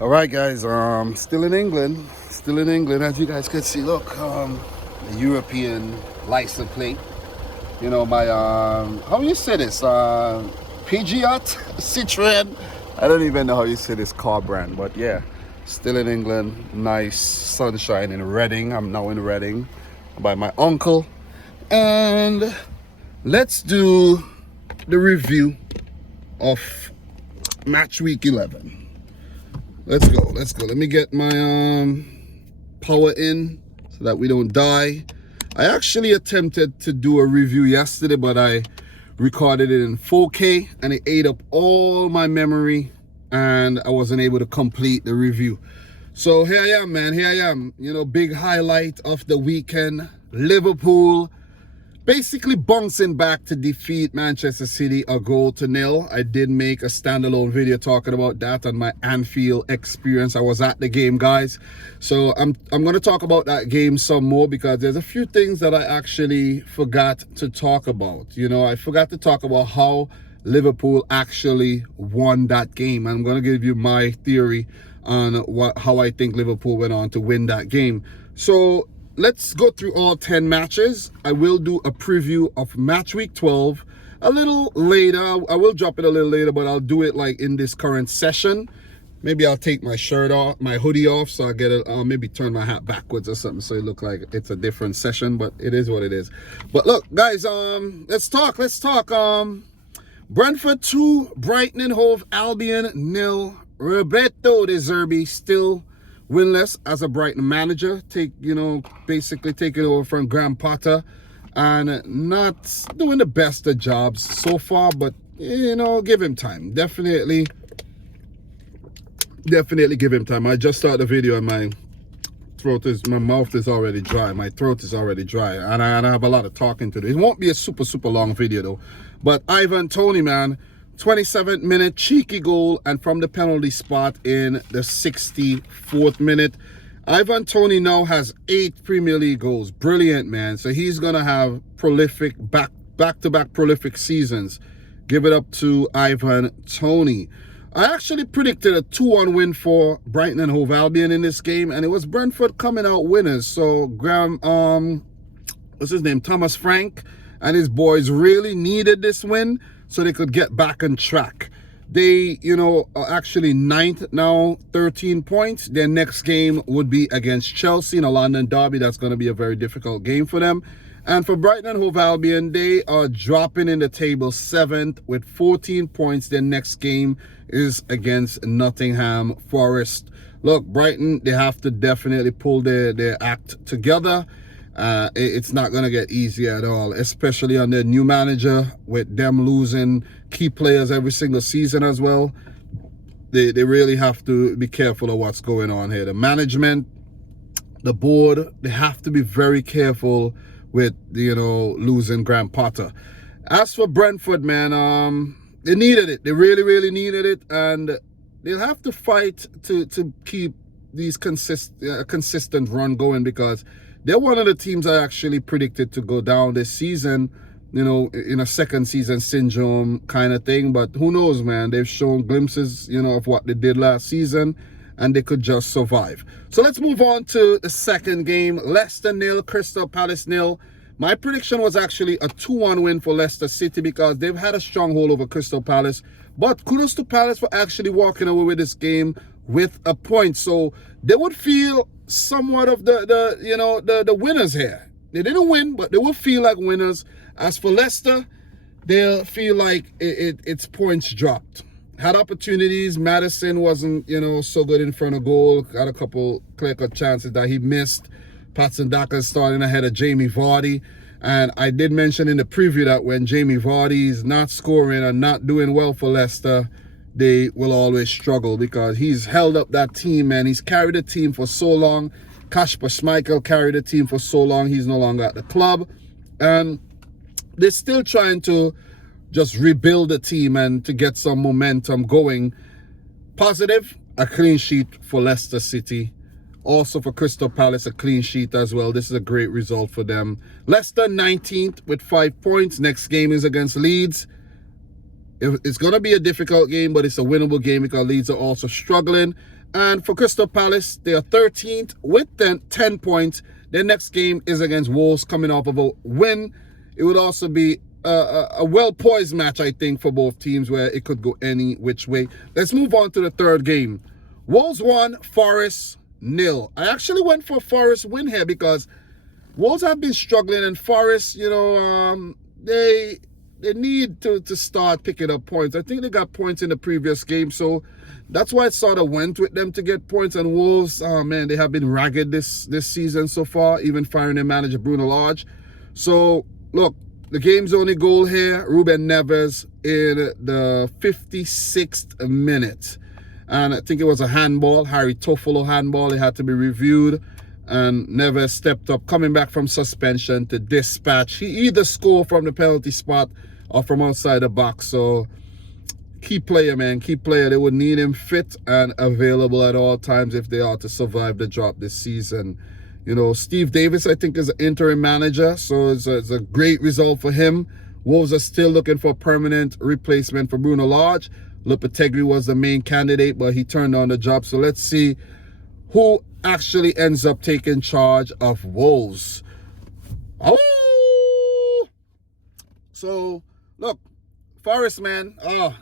All right, guys. Still in England. As you guys can see, look, the European license plate. You know my how you say this? Peugeot, Citroen. I don't even know how you say this car brand, but yeah, still in England. Nice sunshine in Reading. I'm now in Reading by my uncle, and let's do the review of match week 11. Let's go. Let me get my power in so that we don't die. I actually attempted to do a review yesterday, but I recorded it in 4K and it ate up all my memory and I wasn't able to complete the review. So here I am, man. Here I am. You know, big highlight of the weekend. Liverpool basically bouncing back to defeat Manchester City 1-0. I did make a standalone video talking about that and my Anfield experience. I was at the game, guys. So I'm going to talk about that game some more because there's a few things that I actually forgot to talk about. You know, I forgot to talk about how Liverpool actually won that game. I'm going to give you my theory on how I think Liverpool went on to win that game. So let's go through all 10 matches. I will do a preview of match week 12 a little later. I will drop it a little later, but I'll do it like in this current session. Maybe I'll take my shirt off, my hoodie off, so I get it. Maybe turn my hat backwards or something so it look like it's a different session, but it is what it is. But look, guys, let's talk. Brentford 2, Brighton and Hove Albion 0. Roberto De Zerbi still winless as a Brighton manager, basically taking over from Graham Potter and not doing the best of jobs so far, but you know, give him time. Definitely give him time. I just started the video and my mouth is already dry. My throat is already dry and I have a lot of talking to do. It won't be a super long video though. But Ivan Toney, man, 27th minute cheeky goal and from the penalty spot in the 64th minute. Ivan Toney now has 8 Premier League goals. Brilliant, man. So he's gonna have prolific back-to-back prolific seasons. Give it up to Ivan Toney. I actually predicted a 2-1 win for Brighton and Hove Albion in this game, and it was Brentford coming out winners. So what's his name, Thomas Frank and his boys really needed this win so they could get back on track. They, you know, are actually 9th now, 13 points. Their next game would be against Chelsea in a London derby. That's going to be a very difficult game for them. And for Brighton and Hove Albion, they are dropping in the table 7th with 14 points. Their next game is against Nottingham Forest. Look, Brighton, they have to definitely pull their act together. It's not going to get easy at all, especially on their new manager with them losing key players every single season as well. They really have to be careful of what's going on here. The management, the board, they have to be very careful with, you know, losing Graham Potter. As for Brentford, man, they needed it. They really needed it, and they'll have to fight to keep these consistent run going because they're one of the teams I actually predicted to go down this season, you know, in a second season syndrome kind of thing. But who knows, man? They've shown glimpses, you know, of what they did last season, and they could just survive. So let's move on to the second game. Leicester 0, Crystal Palace 0. My prediction was actually a 2-1 win for Leicester City because they've had a stronghold over Crystal Palace. But kudos to Palace for actually walking away with this game with a point. So they would feel somewhat of the winners here. They didn't win, but they will feel like winners. As for Leicester, they'll feel like it's points dropped. Had opportunities. Maddison wasn't, you know, so good in front of goal. Got a couple clear-cut chances that he missed. Patson Daka starting ahead of Jamie Vardy. And I did mention in the preview that when Jamie Vardy is not scoring and not doing well for Leicester, they will always struggle because he's held up that team, man. He's carried the team for so long. Kasper Schmeichel carried the team for so long. He's no longer at the club. And they're still trying to just rebuild the team and to get some momentum going. Positive, a clean sheet for Leicester City. Also for Crystal Palace, a clean sheet as well. This is a great result for them. Leicester 19th with 5 points. Next game is against Leeds. It's going to be a difficult game, but it's a winnable game because Leeds are also struggling. And for Crystal Palace, they are 13th with 10 points. Their next game is against Wolves, coming off of a win. It would also be a well-poised match, I think, for both teams, where it could go any which way. Let's move on to the third game. Wolves 1, Forest 0. I actually went for a Forest win here because Wolves have been struggling, and Forest, they need to start picking up points. I think they got points in the previous game, so that's why I sort of went with them to get points. And Wolves, oh man, they have been ragged this season so far, even firing their manager Bruno Lage. So look, the game's only goal here, Ruben Neves in the 56th minute. And I think it was a handball, Harry Toffolo handball. It had to be reviewed. And Neves stepped up, coming back from suspension to dispatch. He either scored from the penalty spot or from outside the box. So key player, man, key player. They would need him fit and available at all times if they are to survive the drop this season. Steve Davis, I think, is an interim manager, so it's a great result for him. Wolves are still looking for a permanent replacement for Bruno Lage. Lopetegui was the main candidate, but he turned down the job. So let's see who actually ends up taking charge of Wolves. Oh! So, look, Forest, man,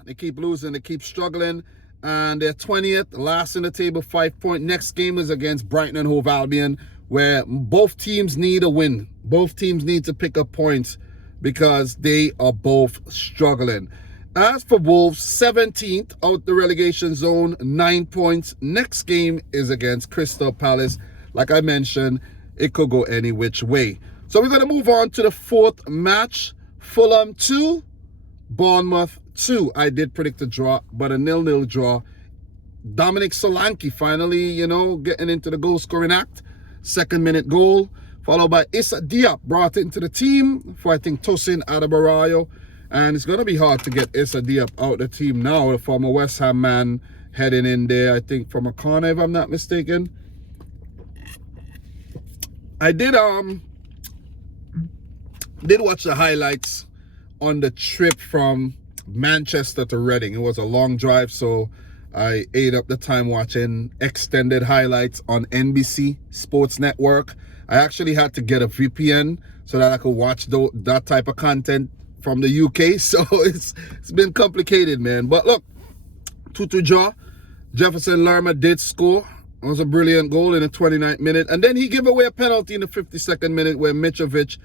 they keep losing, they keep struggling, and they're 20th, last in the table, 5 point. Next game is against Brighton and Hove Albion, where both teams need a win. Both teams need to pick up points because they are both struggling. As for Wolves, 17th out the relegation zone, 9 points. Next game is against Crystal Palace. Like I mentioned, it could go any which way. So we're going to move on to the fourth match. Fulham 2, Bournemouth 2. I did predict a draw, but a 0-0 draw. Dominic Solanke finally, getting into the goal-scoring act. 2nd minute goal, followed by Issa Diop, brought into the team for, I think, Tosin Adebayo. And it's going to be hard to get Issa Diop out the team now, the former West Ham man heading in there, I think, from a corner, if I'm not mistaken. I did watch the highlights on the trip from Manchester to Reading. It was a long drive, so I ate up the time watching extended highlights on NBC Sports Network. I actually had to get a VPN so that I could watch that type of content from the UK. So it's been complicated, man. But look, 2-2 draw. Jefferson Lerma did score. It was a brilliant goal in the 29th minute. And then he gave away a penalty in the 52nd minute where Mitrovic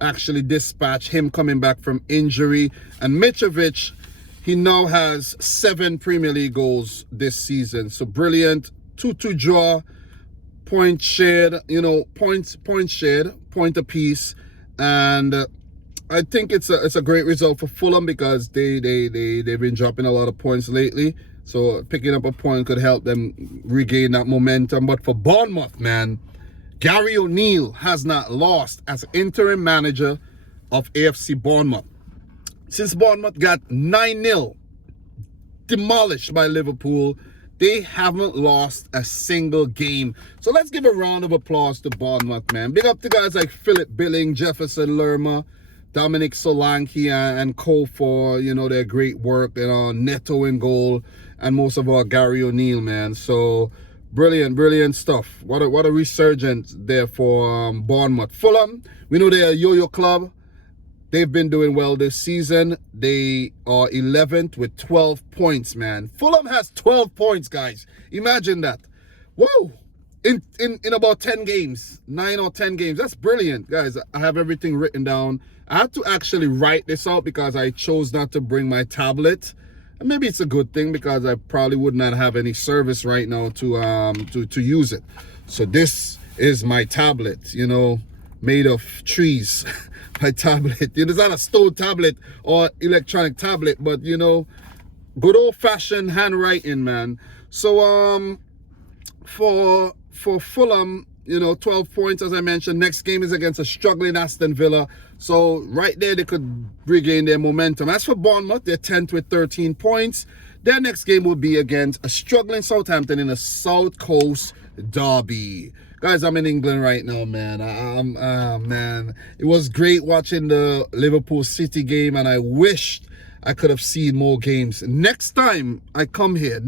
actually dispatched him coming back from injury. And Mitrovic, he now has 7 Premier League goals this season. So brilliant. 2-2 draw. Point shared, point shared, point apiece. And I think it's a great result for Fulham because they've been dropping a lot of points lately. So picking up a point could help them regain that momentum. But for Bournemouth, man, Gary O'Neill has not lost as interim manager of AFC Bournemouth. Since Bournemouth got 9-0 demolished by Liverpool, they haven't lost a single game. So let's give a round of applause to Bournemouth, man. Big up to guys like Philip Billing, Jefferson Lerma, Dominic Solanke, and co for, their great work, Neto in goal, and most of all, Gary O'Neill, man. So brilliant stuff. What a resurgence there for Bournemouth. Fulham, we know they're a yo-yo club. They've been doing well this season. They are 11th with 12 points, man. Fulham has 12 points, guys. Imagine that. Whoa! In about 10 games, 9 or 10 games. That's brilliant, guys. I have everything written down. I had to actually write this out because I chose not to bring my tablet. And maybe it's a good thing because I probably would not have any service right now to use it. So this is my tablet, made of trees. My tablet. It's not a stone tablet or electronic tablet, but good old-fashioned handwriting, man. So for Fulham, 12 points, as I mentioned. Next game is against a struggling Aston Villa. So right there, they could regain their momentum. As for Bournemouth, they're 10th with 13 points. Their next game will be against a struggling Southampton in a South Coast derby. Guys, I'm in England right now, man. Man, it was great watching the Liverpool City game, and I wished I could have seen more games. Next time I come here,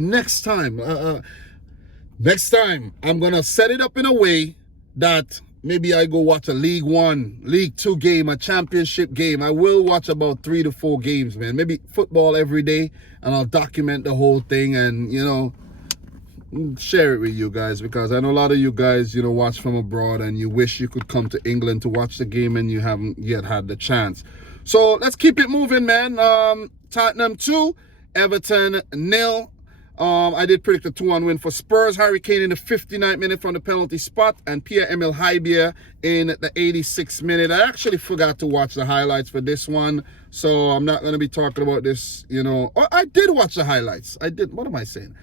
Next time, I'm going to set it up in a way that maybe I go watch a League One, League Two game, a championship game. I will watch about 3 to 4 games, man. Maybe football every day, and I'll document the whole thing and, you know, share it with you guys, because I know a lot of you guys, you know, watch from abroad and you wish you could come to England to watch the game and you haven't yet had the chance. So let's keep it moving, man. Tottenham 2, Everton 0. I did predict a 2-1 win for Spurs. Harry Kane in the 59th minute from the penalty spot, and Pierre-Emile Højbjerg in the 86th minute. I actually forgot to watch the highlights for this one, so I'm not going to be talking about this, you know. Oh, I did watch the highlights. I did. What am I saying?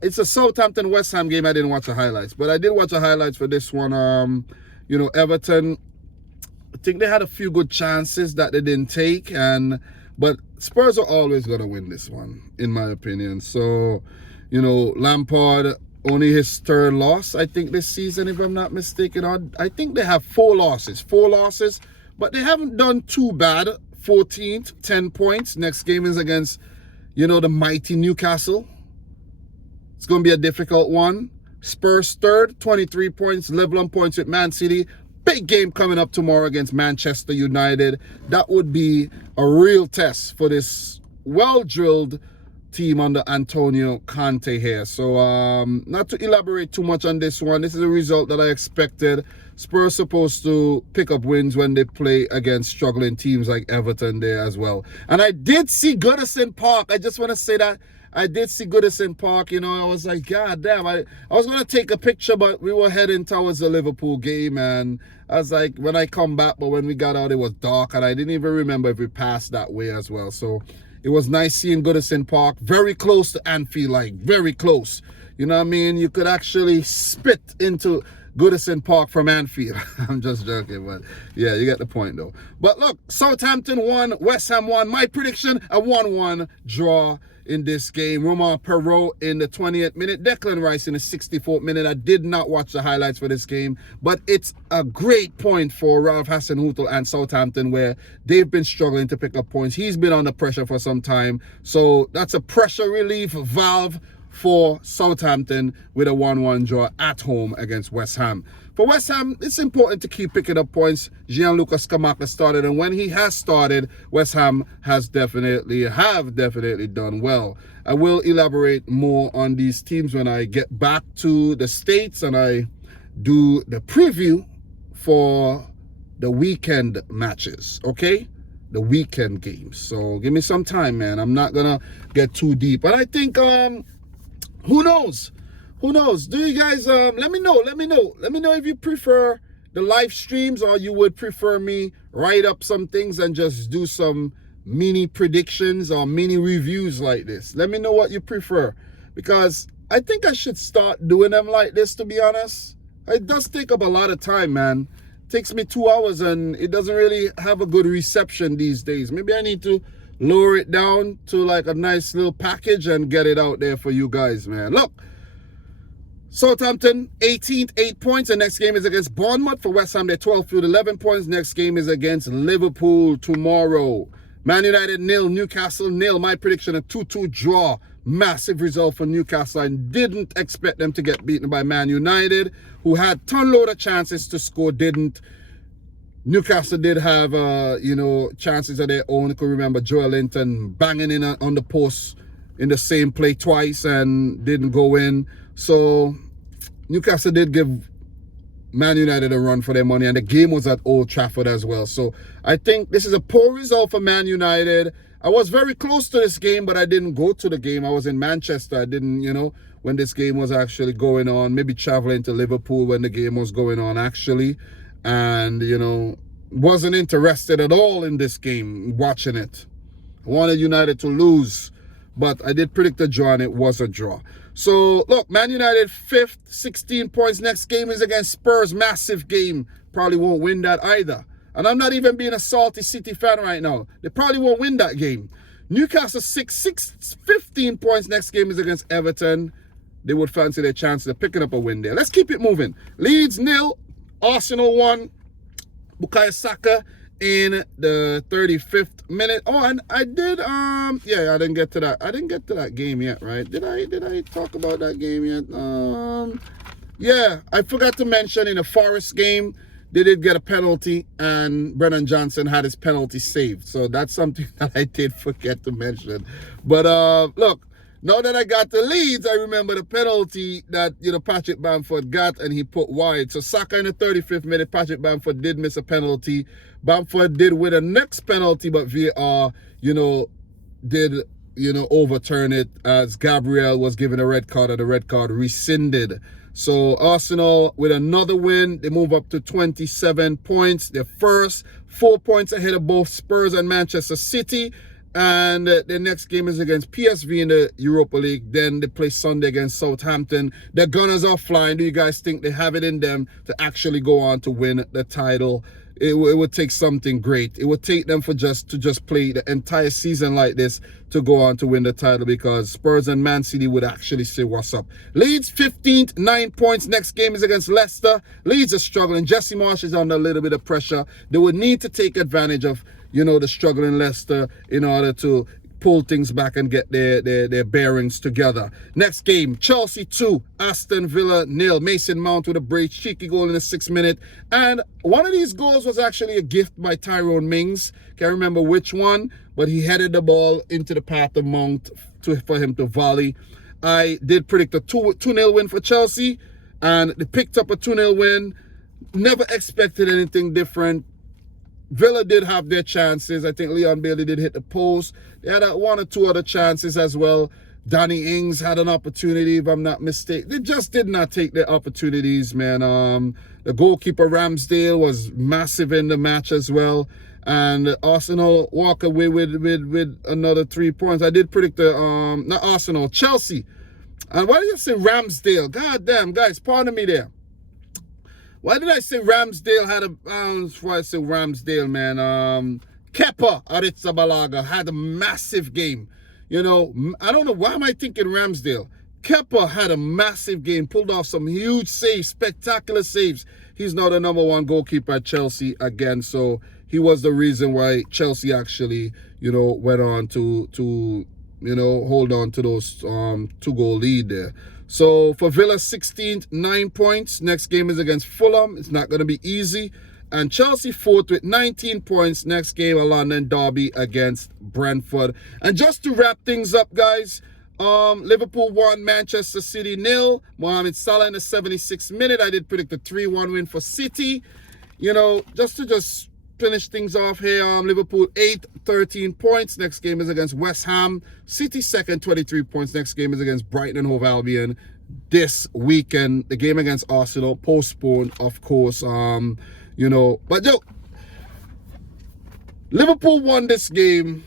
It's a Southampton-West Ham game. I didn't watch the highlights, but I did watch the highlights for this one. You know, Everton, I think they had a few good chances that they didn't take, but Spurs are always going to win this one, in my opinion. So, you know, Lampard, only his third loss, I think, this season, if I'm not mistaken. I think they have 4 losses, but they haven't done too bad. 14th, 10 points. Next game is against, you know, the mighty Newcastle. It's going to be a difficult one. Spurs third, 23 points, level on points with Man City. Big game coming up tomorrow against Manchester United. That would be a real test for this well-drilled team under Antonio Conte here. So not to elaborate too much on this one, this is a result that I expected. Spurs supposed to pick up wins when they play against struggling teams like Everton there as well. And I did see Goodison Park. I just want to say that I did see Goodison Park. You know, I was like, God damn, I was going to take a picture, but we were heading towards the Liverpool game, and I was like, when I come back, but when we got out, it was dark, and I didn't even remember if we passed that way as well. So it was nice seeing Goodison Park, very close to Anfield, like very close. You know what I mean? You could actually spit into Goodison Park from Anfield. I'm just joking, but yeah, you get the point though. But look, Southampton won, West Ham won. My prediction, a 1-1 draw in this game. Romain Perrault in the 20th minute, Declan Rice in the 64th minute. I did not watch the highlights for this game, but it's a great point for Ralph Hasenhüttl and Southampton, where they've been struggling to pick up points. He's been under pressure for some time, so that's a pressure relief valve for Southampton with a 1-1 draw at home against West Ham. For West Ham, it's important to keep picking up points. Gianluca Scamacca started, and when he has started, West Ham have definitely done well. I will elaborate more on these teams when I get back to the States and I do the preview for the weekend matches, okay? The weekend games. So give me some time, man. I'm not gonna get too deep, but I think who knows? Who knows? Do you guys let me know if you prefer the live streams, or you would prefer me write up some things and just do some mini predictions or mini reviews like this. Let me know what you prefer, because I think I should start doing them like this, to be honest. It does take up a lot of time, man. It takes me 2 hours and it doesn't really have a good reception these days. Maybe I need to lower it down to like a nice little package and get it out there for you guys, man. Look, Southampton 18th, 8 points. The next game is against Bournemouth. For West Ham, they're 12th with 11 points. Next game is against Liverpool tomorrow. Man United 0, Newcastle 0. My prediction, a 2-2 draw. Massive result for Newcastle. I didn't expect them to get beaten by Man United, who had ton load of chances to score, didn't. Newcastle did have, you know, chances of their own. I could remember Joel Linton banging in on the post in the same play twice and didn't go in. So Newcastle did give Man United a run for their money, and the game was at Old Trafford as well. So I think this is a poor result for Man United. I was very close to this game, but I didn't go to the game. I was in Manchester. I didn't, you know, when this game was actually going on, maybe traveling to Liverpool when the game was going on actually. And, you know, wasn't interested at all in this game, watching it. I wanted United to lose, but I did predict a draw, and it was a draw. So, look, Man United 5th, 16 points. Next game is against Spurs. Massive game. Probably won't win that either. And I'm not even being a salty City fan right now. They probably won't win that game. Newcastle 15 points. Next game is against Everton. They would fancy their chances of picking up a win there. Let's keep it moving. Leeds 0. Arsenal 1. Bukayo Saka in the 35th minute. Oh, and I did yeah, I didn't get to that. I didn't get to that game yet, right? Did I talk about that game yet? Yeah, I forgot to mention in the Forest game, they did get a penalty and Brennan Johnson had his penalty saved. So that's something that I did forget to mention. But look, now that I got the Leeds, I remember the penalty that, Patrick Bamford got and he put wide. So Saka in the 35th minute, Patrick Bamford did miss a penalty. Bamford did win the next penalty, but VAR, did, overturn it as Gabriel was given a red card and the red card rescinded. So Arsenal, with another win, they move up to 27 points. They're first, 4 points ahead of both Spurs and Manchester City. And the next game is against PSV in the Europa League. Then they play Sunday against Southampton. The Gunners are flying. Do you guys think they have it in them to actually go on to win the title? It would take something great. It would take them to just play the entire season like this to go on to win the title, because Spurs and Man City would actually say what's up. Leeds 15th, 9 points. Next game is against Leicester. Leeds are struggling. Jesse Marsch is under a little bit of pressure. They would need to take advantage of the struggling Leicester in order to pull things back and get their bearings together. Next game, Chelsea 2, Aston Villa 0. Mason Mount with a brace, cheeky goal in the 6th minute. And one of these goals was actually a gift by Tyrone Mings. Can't remember which one, but he headed the ball into the path of Mount for him to volley. I did predict a 2-0 win for Chelsea, and they picked up a 2-0 win. Never expected anything different. Villa did have their chances. I think Leon Bailey did hit the post. They had one or two other chances as well. Danny Ings had an opportunity, if I'm not mistaken. They just did not take their opportunities, man. The goalkeeper, Ramsdale, was massive in the match as well. And Arsenal walk away with another 3 points. I did predict not Arsenal, Chelsea. And why did I say Ramsdale? God damn, guys, pardon me there. Why did I say Ramsdale had why I say Ramsdale, man? Kepa Arrizabalaga had a massive game. I don't know, why am I thinking Ramsdale? Kepa had a massive game, pulled off some huge saves, spectacular saves. He's now the #1 goalkeeper at Chelsea again, so he was the reason why Chelsea actually, went on to hold on to those 2-goal lead there. So for Villa 16th, 9 points. Next game is against Fulham. It's not going to be easy. And Chelsea 4th with 19 points. Next game, a London derby against Brentford. And just to wrap things up, guys, Liverpool 1, Manchester City 0. Mohamed Salah in the 76th minute. I did predict a 3-1 win for City. Just to finish things off here, Liverpool 8th, 13 points. Next game is against West Ham. City 2nd, 23 points. Next game is against Brighton and Hove Albion this weekend. The game against Arsenal postponed, of course. But Liverpool won this game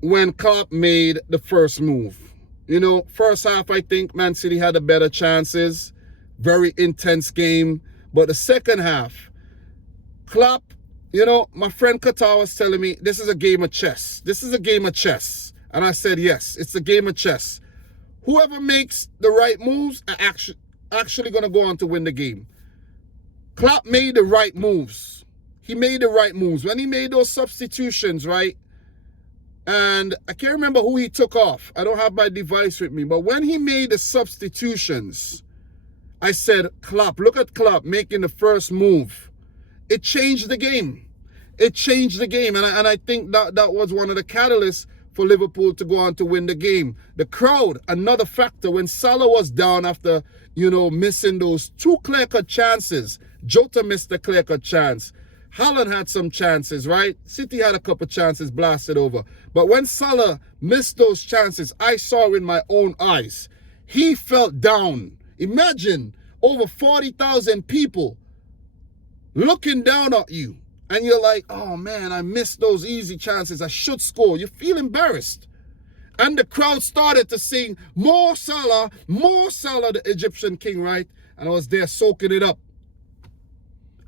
when Klopp made the first move. First half, I think Man City had the better chances. Very intense game. But the second half, Klopp, my friend Qatar was telling me, this is a game of chess. This is a game of chess. And I said, yes, it's a game of chess. Whoever makes the right moves are actually going to go on to win the game. Klopp made the right moves. He made the right moves. When he made those substitutions, right? And I can't remember who he took off. I don't have my device with me. But when he made the substitutions, I said, Klopp, look at Klopp making the first move. It changed the game. It changed the game. And I think that was one of the catalysts for Liverpool to go on to win the game. The crowd, another factor. When Salah was down after, missing those 2 clear-cut chances. Jota missed a clear-cut chance. Haaland had some chances, right? City had a couple chances blasted over. But when Salah missed those chances, I saw in my own eyes. He felt down. Imagine over 40,000 people looking down at you. And you're like, oh man, I missed those easy chances. I should score. You feel embarrassed. And the crowd started to sing, more Salah, the Egyptian king, right? And I was there soaking it up.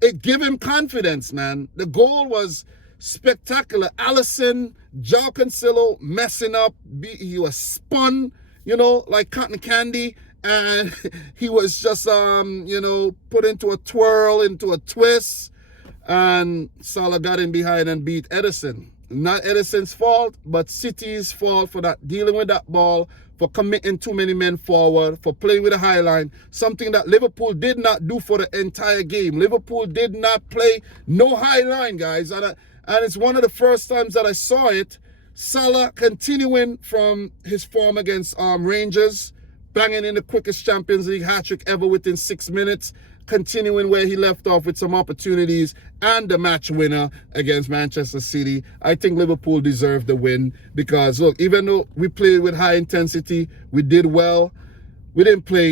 It gave him confidence, man. The goal was spectacular. Alisson, João Cancelo messing up. He was spun, like cotton candy. And he was just, put into a twirl, into a twist. and Salah got in behind and beat Edison. Not Edison's fault, but City's fault for not dealing with that ball, for committing too many men forward, for playing with a high line, something that Liverpool did not do for the entire game. Liverpool did not play no high line, guys. And it's one of the first times that I saw it. Salah continuing from his form against Rangers, banging in the quickest Champions League hat-trick ever within 6 minutes, continuing where he left off with some opportunities, and the match winner against Manchester City. I think Liverpool deserved the win because, look, even though we played with high intensity, we did well. Kevin De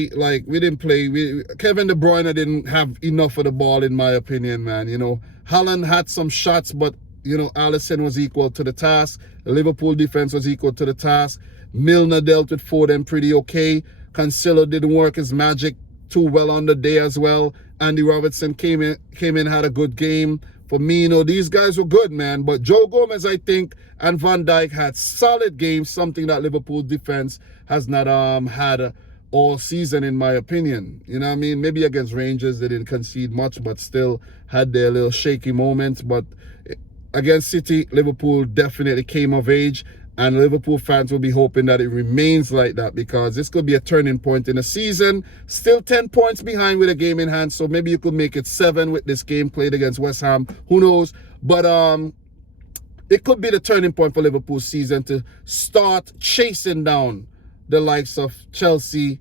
Bruyne didn't have enough of the ball, in my opinion, man. You know, Haaland had some shots, but, you know, Alisson was equal to the task. The Liverpool defense was equal to the task. Milner dealt with Foden pretty okay. Cancelo didn't work his magic too well on the day as well. Andy Robertson came in, had a good game. Firmino, these guys were good, man. But Joe Gomez, I think, and Van Dijk had solid games, something that Liverpool defense has not had all season, in my opinion. You know what I mean? Maybe against Rangers, they didn't concede much, but still had their little shaky moments. But against City, Liverpool definitely came of age. And Liverpool fans will be hoping that it remains like that, because this could be a turning point in the season. Still 10 points behind with a game in hand, so maybe you could make it 7 with this game played against West Ham. Who knows? But it could be the turning point for Liverpool's season to start chasing down the likes of Chelsea,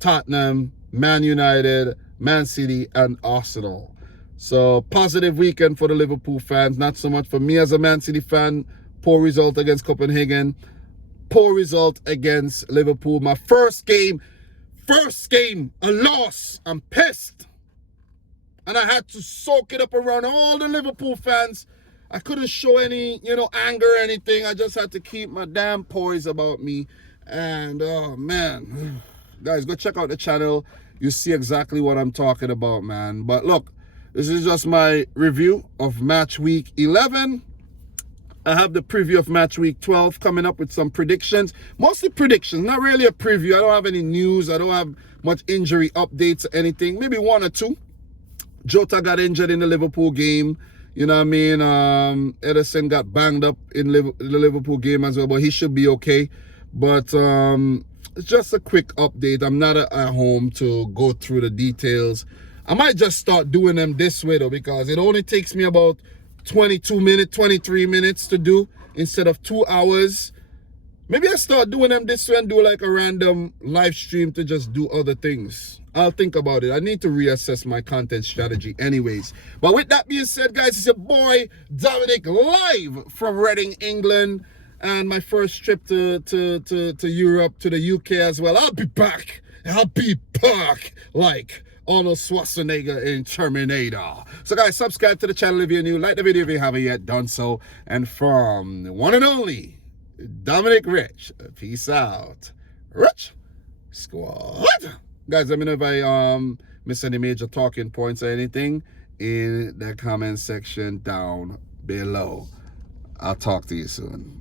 Tottenham, Man United, Man City, and Arsenal. So positive weekend for the Liverpool fans. Not so much for me as a Man City fan. Poor result against Copenhagen. Poor result against Liverpool. My first game, a loss. I'm pissed. And I had to soak it up around all the Liverpool fans. I couldn't show any, anger or anything. I just had to keep my damn poise about me. And, oh, man. Guys, go check out the channel. You see exactly what I'm talking about, man. But look, this is just my review of match week 11. I have the preview of match week 12 coming up with some predictions. Mostly predictions, not really a preview. I don't have any news. I don't have much injury updates or anything. Maybe 1 or 2. Jota got injured in the Liverpool game. You know what I mean? Edison got banged up in the Liverpool game as well, but he should be okay. But it's just a quick update. I'm not at home to go through the details. I might just start doing them this way, though, because it only takes me about 23 minutes to do instead of 2 hours. Maybe I start doing them this way and do like a random live stream to just do other things. I'll think about it. I need to reassess my content strategy anyways. But with that being said, guys, it's your boy Dominic, live from Reading, England, and my first trip to Europe, to the UK as well. I'll be back like Arnold Schwarzenegger in Terminator. So guys, subscribe to the channel if you're new. Like the video if you haven't yet done so. And from the one and only Dominic Rich, peace out. Rich Squad. Guys, let me know if I miss any major talking points or anything in the comment section down below. I'll talk to you soon.